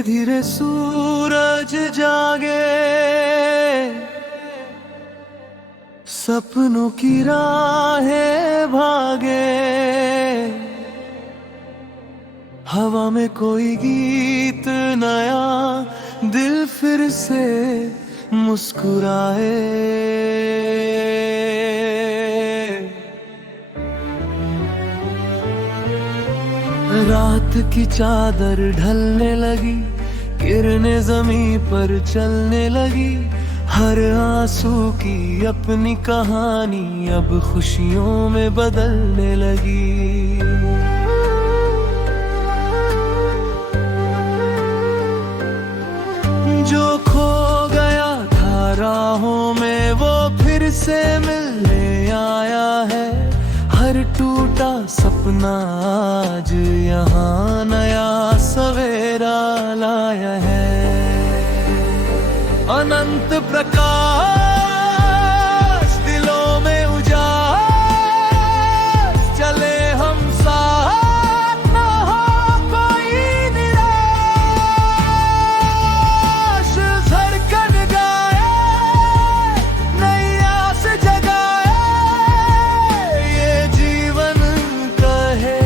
धीरे धीरे सूरज जागे, सपनों की राहें भागे। हवा में कोई गीत नया, दिल फिर से मुस्कुराए। रात की चादर ढलने लगी, किरणें जमीन पर चलने लगी। हर आंसू की अपनी कहानी अब खुशियों में बदलने लगी। जो खो गया था राहों में वो फिर से मिलने आया है। हर टूटा सपना आज यहाँ नया सवेरा लाया है। अनंत प्रकाश दिलों में उजास, चले हम साथ न हो कोई निराश। धड़कन गाए नई आस जगाए, ये जीवन कहे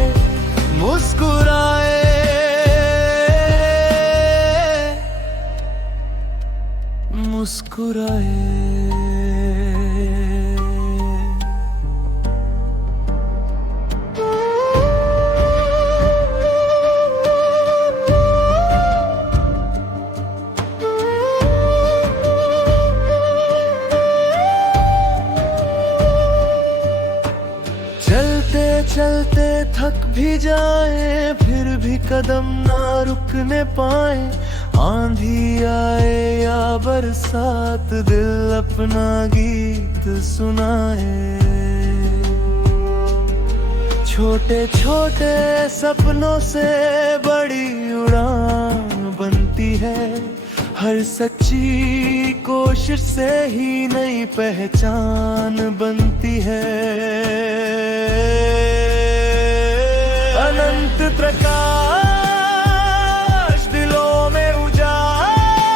मुस्कुराए। मुस्कुराए। चलते चलते थक भी जाए, फिर भी कदम ना रुकने पाए। आंधी आए या बरसात, दिल अपना गीत सुनाए। छोटे छोटे सपनों से बड़ी उड़ान बनती है। हर सच्ची कोशिश से ही नई पहचान बनती है। अनंत प्रकाश दिलों में उजास,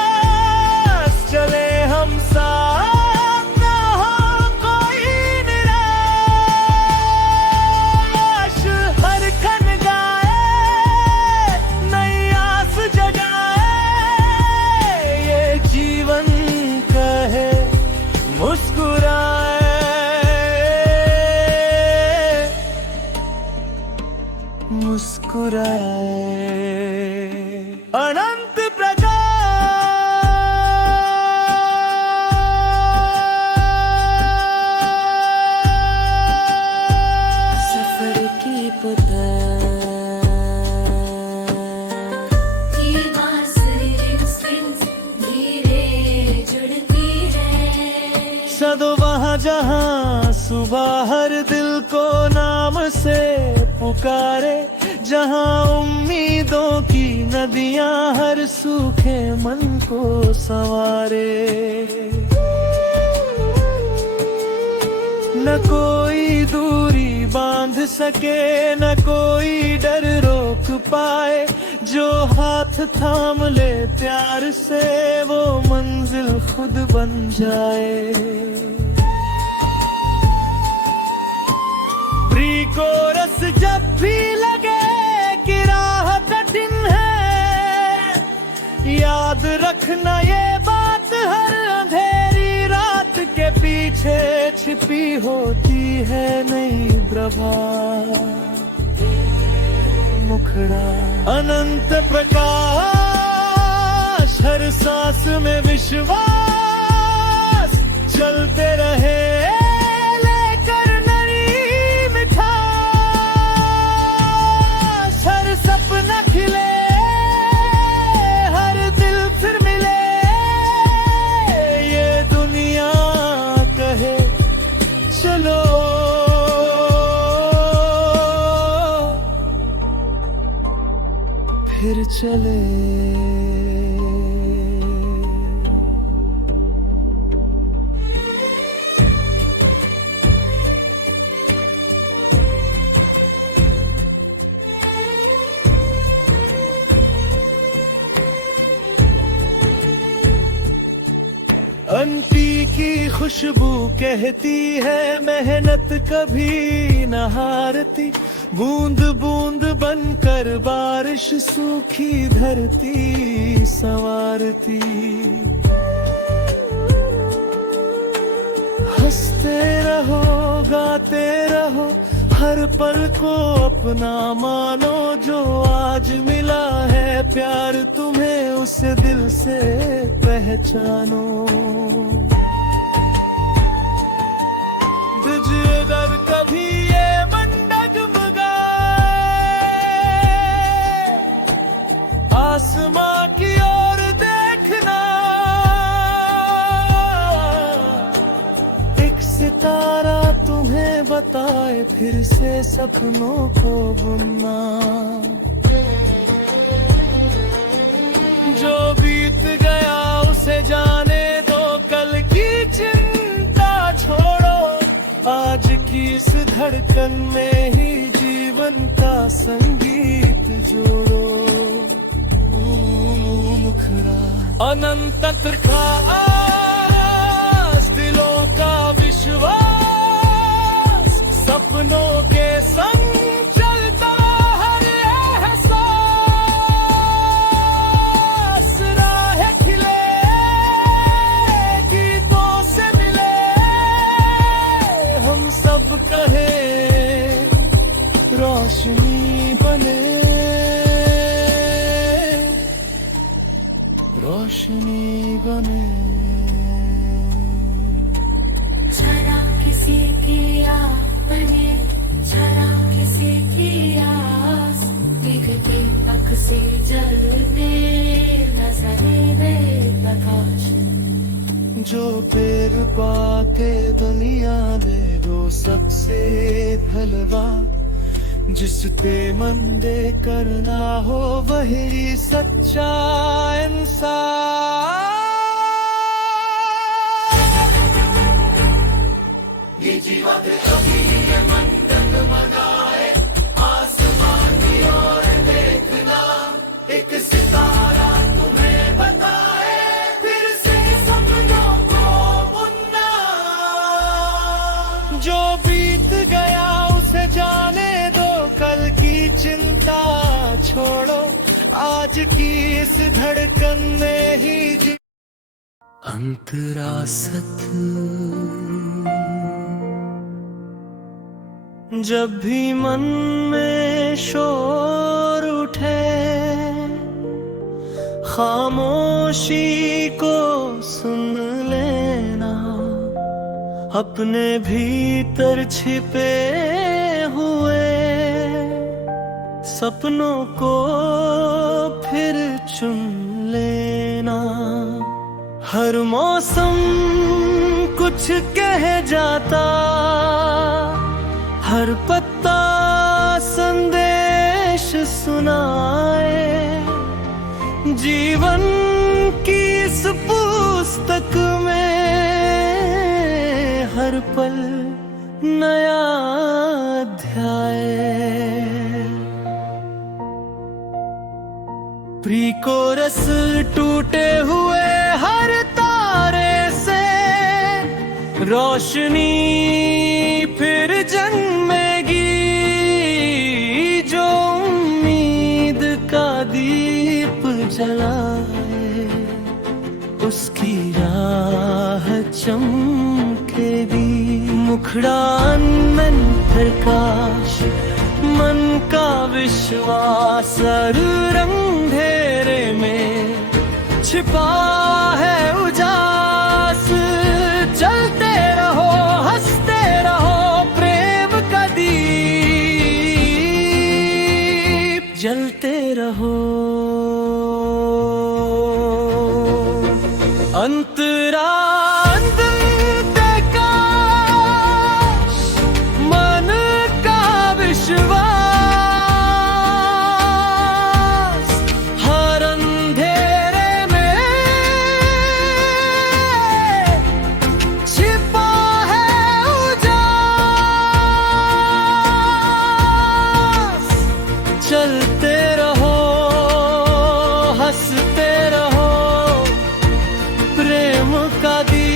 चले हम साथ न हो कोई निराश। हर खन गाए नई आस जगाए, ये जीवन कहे मुस्कुराए। मुस्कुराए। अनंत प्रकाश। सफर की धीरे जुड़ती है। सदो वहाँ जहाँ सुबह हर दिल को नाम से पुकारे। जहाँ उम्मीदों की नदियाँ हर सूखे मन को संवारे। न कोई दूरी बांध सके, न कोई डर रोक पाए। जो हाथ थाम ले प्यार से, वो मंजिल खुद बन जाए। प्री कोरस जब भी लगे कि राह कठिन है, याद रखना ये बात, हर अंधेरी रात के पीछे छिपी होती है नई प्रभा। मुखड़ा अनंत प्रकाश, हर सांस में विश्वास। चलते रहे लेकर नई मिठास। हर सपना खिले, हर दिल फिर मिले। ये दुनिया कहे चलो फिर चले। अंटी की खुशबू कहती है मेहनत कभी न हारती, बूंद बूंद बनकर बारिश सूखी धरती संवारती। हंसते रहो गाते रहो, हर पल को अपना मानो, जो आज मिला है प्यार तुम्हें उसे दिल से पहचानो। अगर कभी ये मन डगमगाए, आसमां की ओर देखना, एक सितारा तुम्हें बताए फिर से सपनों को बुनना। जो बीत गया उसे जाने दो, कल की चिंता छोड़ो, आज की इस धड़कन में ही जीवन का संगीत जोड़ो। मुखरा अनंत का आस, दिलों का विश्वास, सपनों के संग चलता हर एहसास। राह खिले गीतों से मिले, हम सब कहे रोशनी बने, रोशनी बने। जरा किसी की बने, जरा किसी की आस, दिखती आँख से जलने नजरें दे प्रकाश। जो पेड़ पाके दुनिया में वो सबसे भलवा, जिस पे मन दे करना हो वही सच्चा इंसान। ये जीवन कभी ये मन डगमगाए, आसमान की ओर देखना, एक सितारा तुम्हें बताए फिर से सपनों को बुनना। जो बीत गया उसे जाने दो, कल की चिंता छोड़ो, आज की इस धड़कन में ही जी। अंतरासत जब भी मन में शोर उठे, खामोशी को सुन लेना, अपने भीतर छिपे हुए सपनों को फिर चुन लेना। हर मौसम कुछ कह जाता, हर पत्ता संदेश सुनाए, जीवन की इस पुस्तक में हर पल नया अध्याय। प्री कोरस टूटे हुए हर तारे से, रोशनी फिर जन्मेगी, जो उम्मीद का दीप जलाए उसकी राह चमकेगी। मुखड़ा में प्रकाश, मन का विश्वास, हर अंधेरे में छिपा है उजास। चलते रहो हंसते रहो, प्रेम का दीप जलते रहो। अंतरांत मन का विश्वास, हर अंधेरे में छिपा है उजास। चलते रहो हंसते रहो, प्रेम का दीप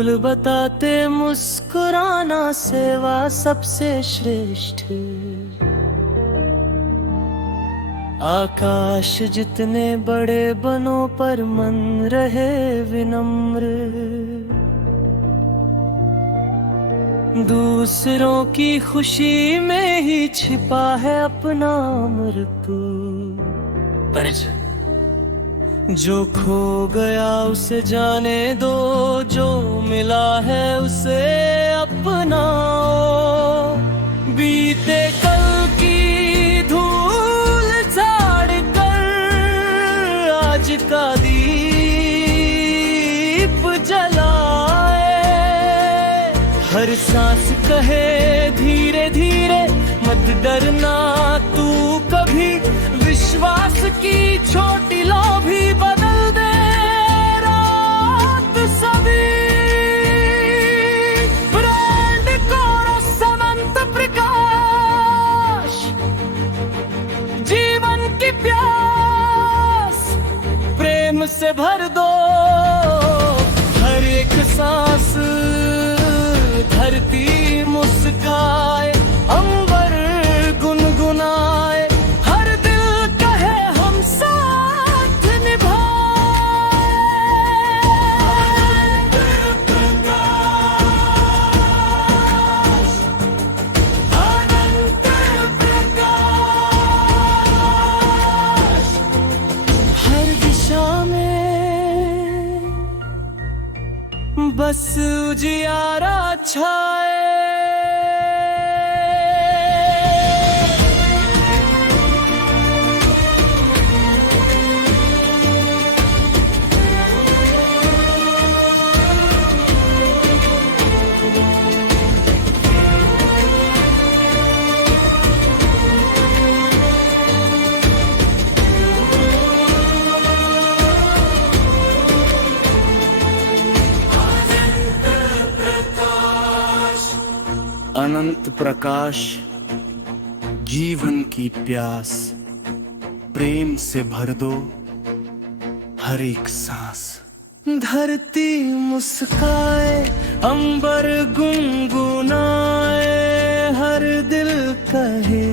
गुरुकुल बताते मुस्कुराना सेवा सबसे श्रेष्ठ। आकाश जितने बड़े बनो पर मन रहे विनम्र। दूसरों की खुशी में ही छिपा है अपना अमृत। जो खो गया उसे जाने दो, जो मिला है उसे अपनाओ। बीते कल की धूल झाड़ कर आज का दीप जलाए। हर सांस कहे धीरे धीरे मत डरना तू कभी। विश्वास की छोटी लौ भी बदल दे रात सभी। ब्रांड कोरस अनंत प्रकाश, जीवन की प्यास प्रेम से भर दो। हर एक सांस धरती मुस्काए, अंबर गुनगुनाए। हर दिल कहे हम साथ निभाए। अनंत प्रकाश हर दिशा में बस उजियारा छाए। अनंत प्रकाश, जीवन की प्यास प्रेम से भर दो हर एक सांस। धरती मुस्काए, अंबर गुनगुनाए। हर दिल कहे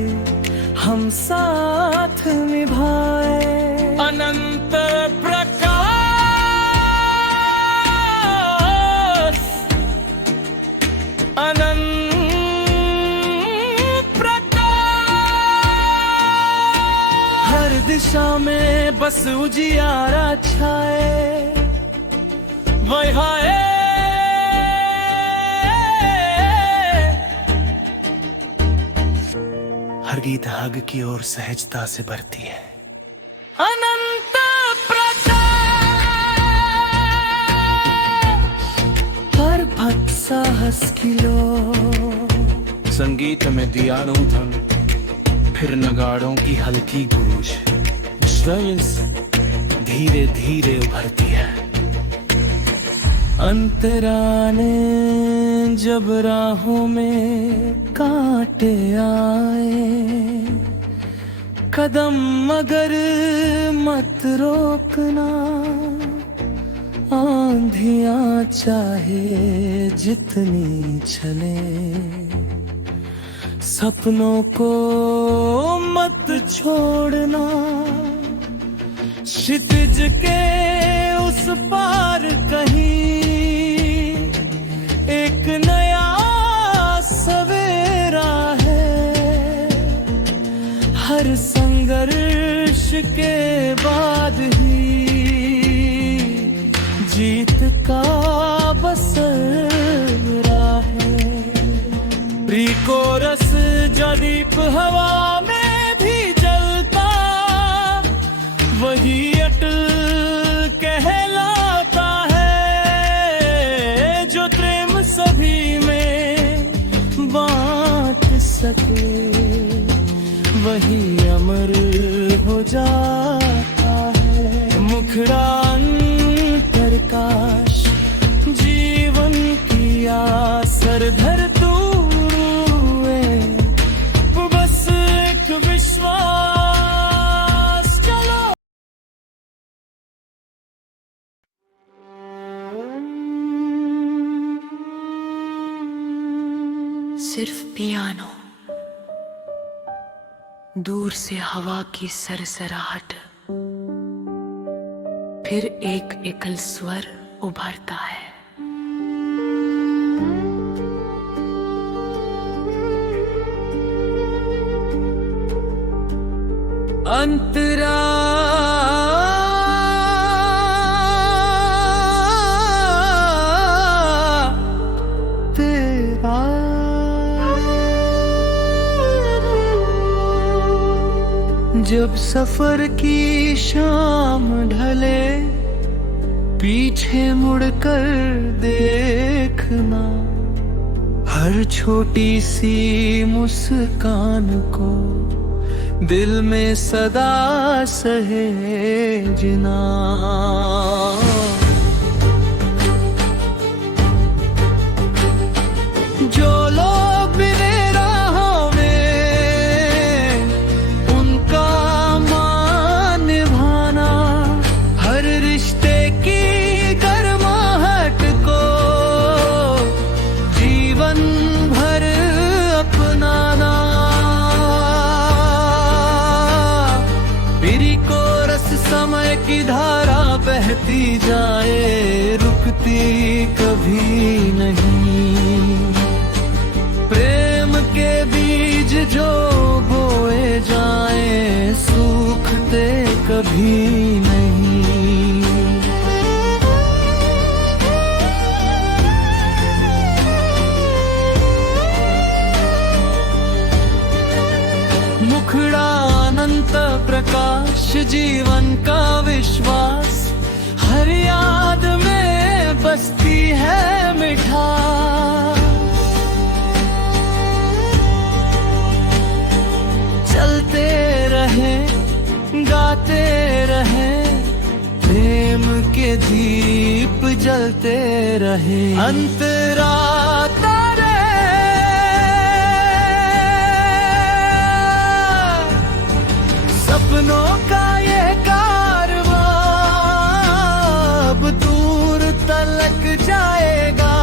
हम साथ निभाए। अनंत प्रकाश, अनंत दिशा में बस उजियारा छाए। वही हाय हर गीत हग की ओर सहजता से भरती है। अनंत प्रकाश हर भक्त साहस की लो। संगीत में दियानो धन, फिर नगाड़ों की हल्की गूंज। धीरे धीरे उभरती है। अंतराने जब राहों में कांटे आए। कदम मगर मत रोकना, आंधियां चाहे जितनी चले। सपनों को मत छोड़ना, क्षितिज के उस पार कहीं एक नया सवेरा है। हर संघर्ष के बाद ही जीत का बसरा है। प्रीकोरस जदीप हवा में भी जलता, वही अटल कहलाता है। जो प्रेम सभी में बांट सके, वही अमर हो जाता है। मुखड़ा अंतरकाश, जीवन की आसर धर तू बस एक विश्वास। चलो सिर्फ पियानो, दूर से हवा की सरसराहट, फिर एक एकल स्वर उभरता है। अंतरा तेरा जब सफर की शाम ढले, पीछे मुड़कर देखना, हर छोटी सी मुस्कान को दिल में सदा सहेजना। जो लोग बिने राहों में, उनका मान निभाना, हर रिश्ते की गर्माहट को जीवन भर अपनाना। मेरी कोरस समय की धारा बहती जाए, रुकती कभी नहीं। प्रेम के बीज जो बोए जाए, सूखते कभी नहीं। मुखड़ा अनंत प्रकाश, जीवन का विश्वास, हर याद में बसती है मिठास। चलते रहे, गाते रहे, प्रेम के दीप जलते रहे। अंतरा तारे सपनों का ये कारवां अब दूर तलक जाएगा।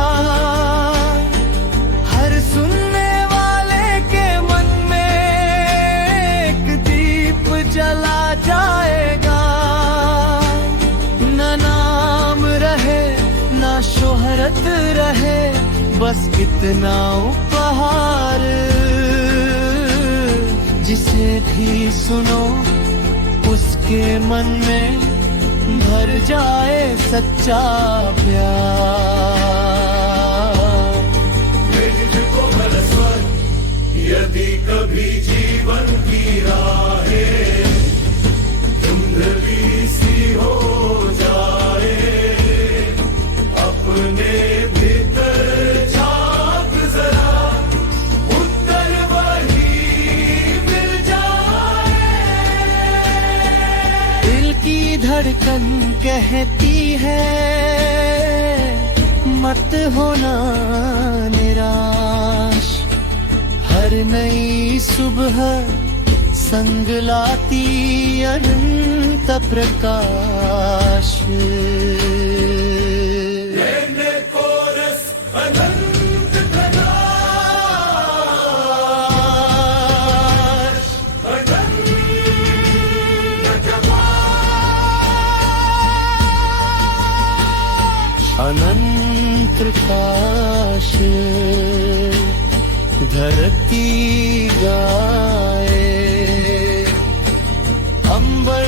हर सुनने वाले के मन में एक दीप जला जाएगा। न नाम रहे, न शोहरत रहे, बस इतना उपहार, जिसे भी सुनो उसके मन में भर जाए सच्चा प्यार। यदि कभी जीवन की राहें धुंधली सी हो जाए, अपने भीतर झांक जरा, उत्तर वही मिल जाए। दिल की धड़कन कहती है, मत होना निराश, हर नई सुबह संग लाती अनंत प्रकाश। लेने कोरस अनंत प्रकाश, अनंत प्रकाश। धरती गाए, अंबर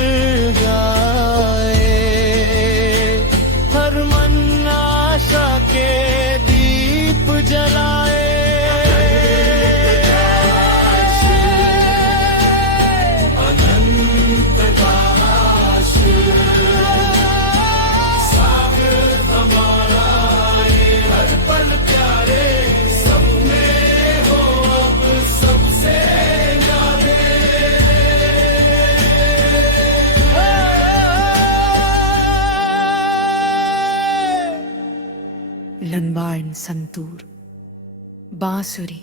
गाए, हर मन आशा के दीप जलाए। अनंत प्रकाश, सागर हमारा ये हर पल प्यारे, सपने हो अब सबसे ज्यादा। लंबाड़ संतूर, बांसुरी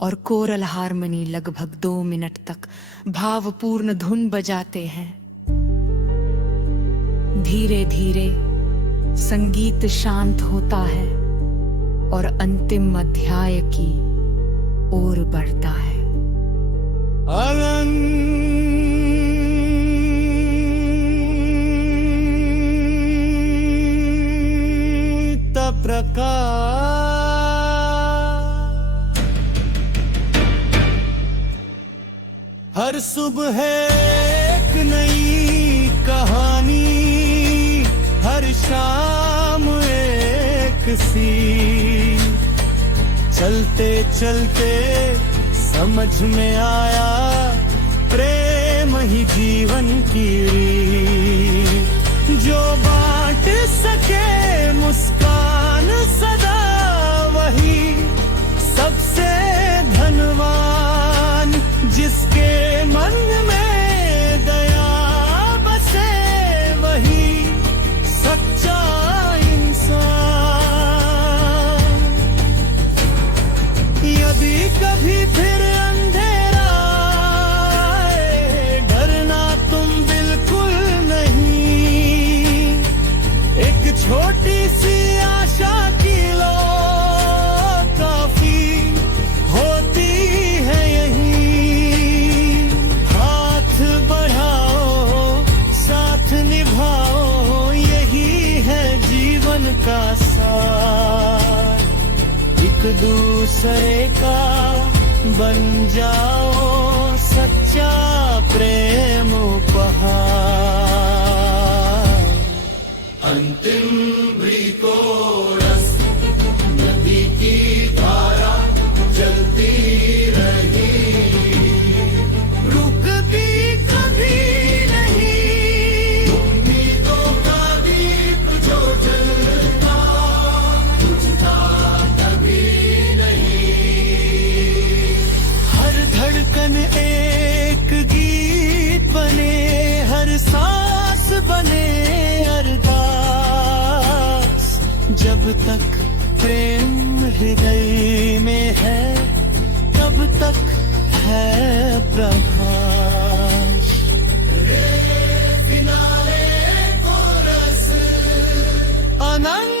और कोरल हारमोनी लगभग 2 मिनट तक भावपूर्ण धुन बजाते हैं। धीरे धीरे संगीत शांत होता है और अंतिम अध्याय की और बढ़ता है। अनंत प्रकाश हर सुबह एक नई कहानी, हर शाम एक सी। चलते चलते समझ में आया प्रेम ही जीवन की रीत। जो बांट सके मुस्कान सदा वही सबसे धनवान। जिसके मन में दया बसे वही सच्चा इंसान। यदि कभी फिर अंधेरा आए, डरना तुम बिल्कुल नहीं। एक छोटी सी आशा की लो काफी होती है यही। हाथ बढ़ाओ साथ निभाओ, यही है जीवन का सार। एक दूसरे का बन जाओ सच्चा प्रेम उपहार। अंतिम भी कोरस नदी की धारा चलती रही, रुकती कभी नहीं। उम्मीदों का दीप जो जलता बुझता कभी नहीं। हर धड़कन एक गीत बने, हर सांस बने अरदास। जब तक प्रेम हृदय में है तब तक है प्रकाश। फिनाले कोरस अनंत